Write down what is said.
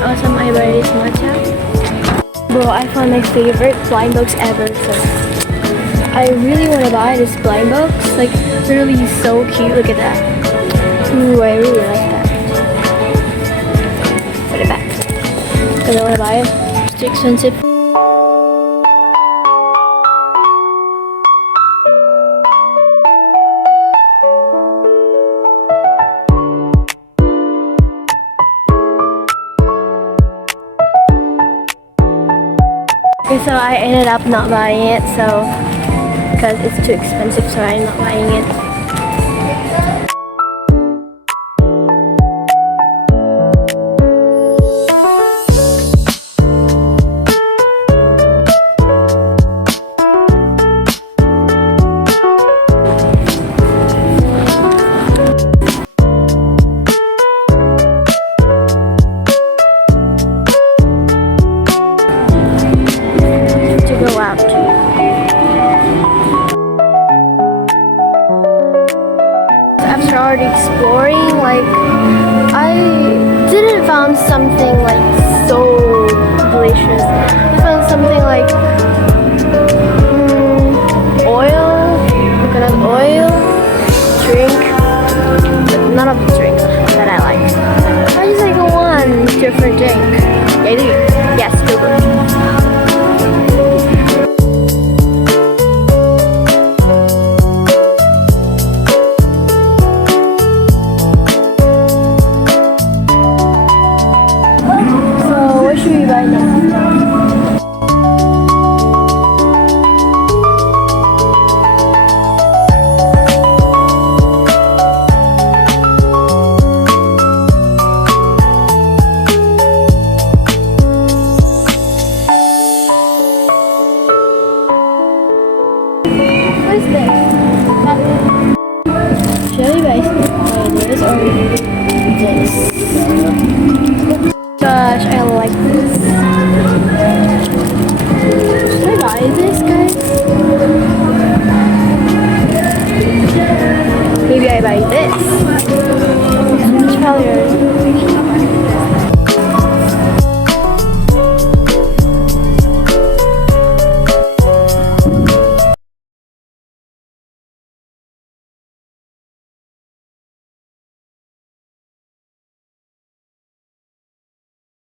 awesome I buy this matcha. Bro, I found my favorite blind box ever. So I really want to buy this blind box. Like, really so cute. Look at that. Ooh, I really like that. Put it back. Because I want to buy it. It's too expensive. Okay, so I ended up not buying it, so because it's too expensive, so I'm not buying it. Go out. After already exploring, like, I didn't found something like so delicious. I found something like oil, coconut oil, drink, but none of the drinks that I like. I just like one different drink. Yeah, do you? Yes, Google. What should we buy now? What is this? Should we buy this or this?